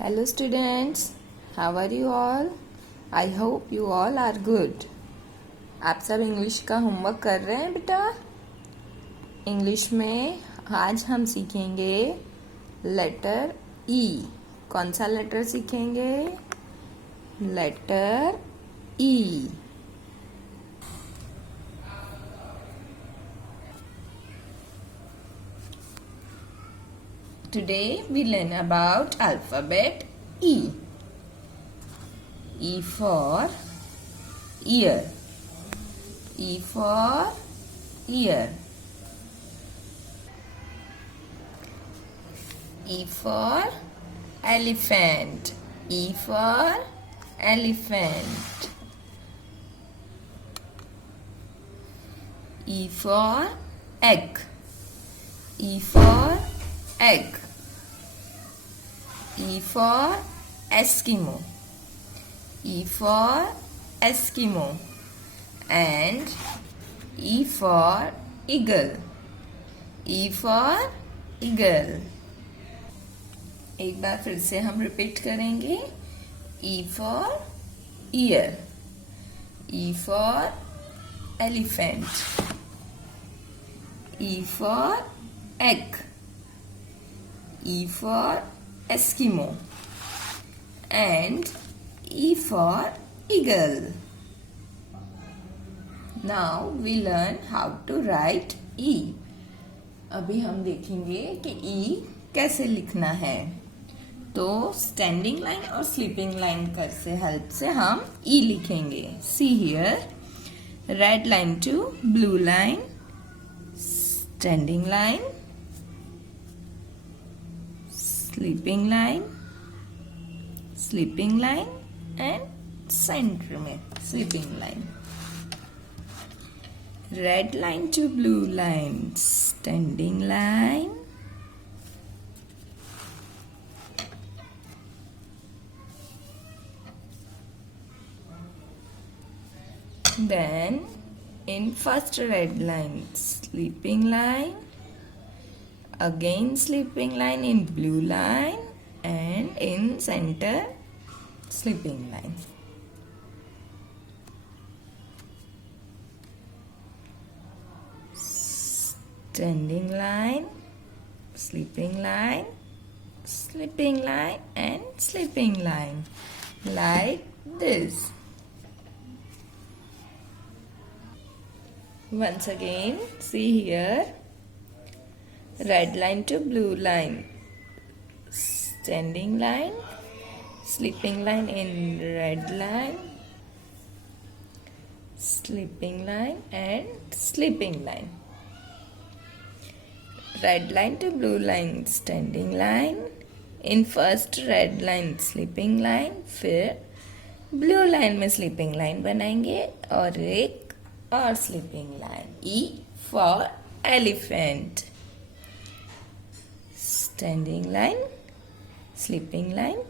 Hello students, how are you all? I hope you all are good. आप सब English का homework कर रहे हैं बेटा? इंग्लिश में आज हम सीखेंगे लेटर ई। कौन सा लेटर सीखेंगे? Letter E. Today we learn about alphabet E. E for ear. E for ear. E for elephant. E for elephant. E for egg. E for egg. E for Eskimo. E for Eskimo. And E for eagle. E for eagle. एक बार फिर से हम repeat करेंगे. E for ear. E for elephant. E for egg. E for Eskimo. And E for eagle. Now we learn how to write E. अभी हम देखेंगे कि E कैसे लिखना है. तो स्टैंडिंग लाइन और स्लीपिंग लाइन से हेल्प से हम E लिखेंगे. See here, red line to blue line, standing line, sleeping line and center में sleeping line. Red line to blue line, standing line, then in first red line sleeping line, again sleeping line in blue line, and in center sleeping line. Standing line, sleeping line and sleeping line, like this. Once again, see here, red line to blue line, standing line, sleeping line in red line, sleeping line and sleeping line. Red line to blue line, standing line, in first red line sleeping line, फिर blue line में sleeping line बनाएंगे और एक और sleeping line. E for elephant. Standing line, sleeping line,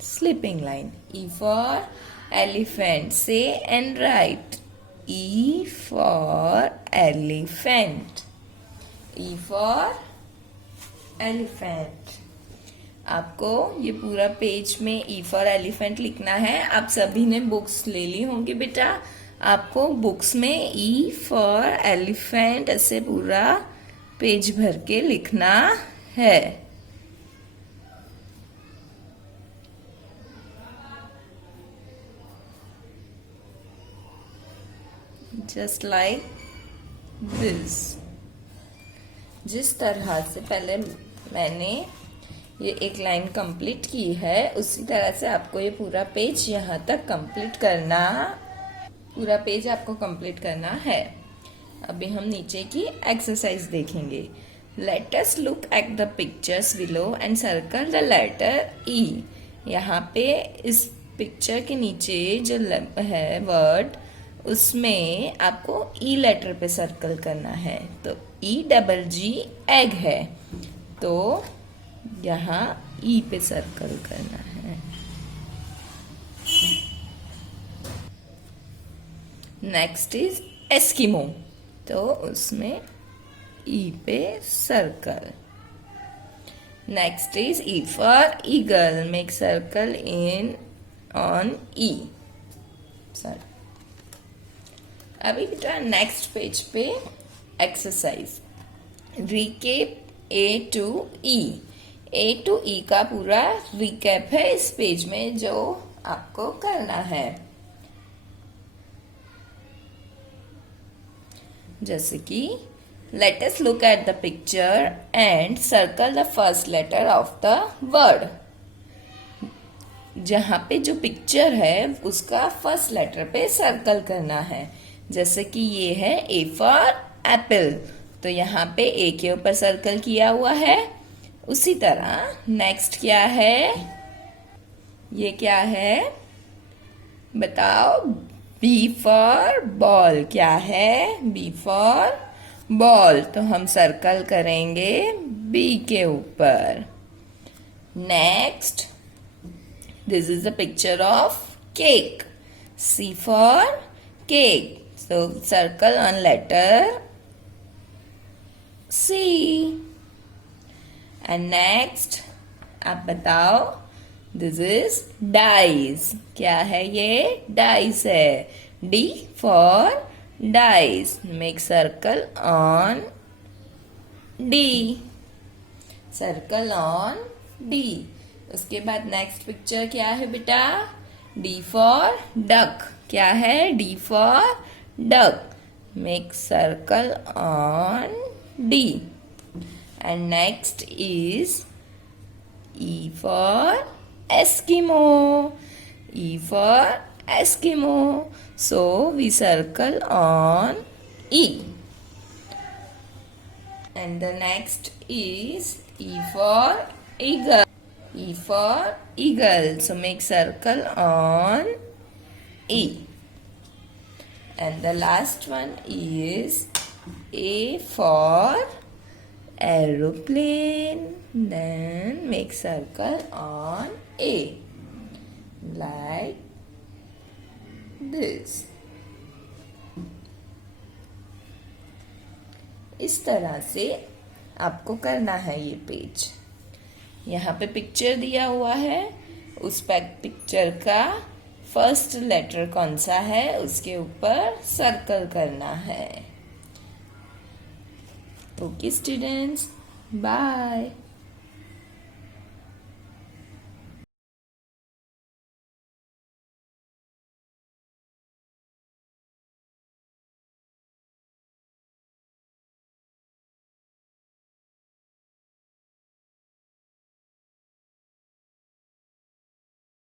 sleeping line. E for elephant. Say and write. E for elephant. E for elephant. आपको ये पूरा page में E for elephant लिखना है. आप सभी ने बुक्स ले ली होंगी बेटा. आपको बुक्स में E for elephant ऐसे पूरा पेज भर के लिखना है. Just like this. जिस तरह से पहले मैंने ये एक लाइन कंप्लीट की है, उसी तरह से आपको ये पूरा पेज यहाँ तक कंप्लीट करना, पूरा पेज आपको कंप्लीट करना है. अभी हम नीचे की एक्सरसाइज देखेंगे. Let us look at the pictures below and circle the letter E. यहाँ पे इस पिक्चर के नीचे जो है वर्ड, उसमें आपको ई लेटर पे सर्कल करना है. तो E-double-G एग है, तो यहाँ ई पे सर्कल करना है. नेक्स्ट इज एस्किमो, तो उसमें ई पे circle. Next is E for eagle. Make circle on E. Sorry. अभी बेटा नेक्स्ट पेज पे exercise recap A to E. A to E का पूरा रिकैप है इस पेज में जो आपको करना है। जैसे कि let us look at the picture and circle the first letter of the word. जहाँ पे जो पिक्चर है उसका फर्स्ट लेटर पे सर्कल करना है। जैसे कि ये है A for apple, तो यहाँ पे A के ऊपर सर्कल किया हुआ है। उसी तरह नेक्स्ट क्या है, ये क्या है बताओ? B for ball। क्या है? B for बॉल, तो हम सर्कल करेंगे बी के ऊपर। Next, this is the picture of cake. C for cake, so circle on letter C. And next आप बताओ, दिस इज डाइस। क्या है ये? डाइस है। D for dice. Make circle on D. Circle on D. उसके बाद next picture क्या है बेटा? D for duck. क्या है? D for duck. Make circle on D. And next is E for Eskimo. E for Eskimo. So we circle on E. And the next is E for eagle. E for eagle. So make circle on E. And the last one is A for aeroplane. Then make circle on A. Like this. इस तरह से आपको करना है ये page. यहाँ पे picture दिया हुआ है, उस पिक्चर का फर्स्ट लेटर कौन सा है उसके ऊपर सर्कल करना है। Okay students, bye.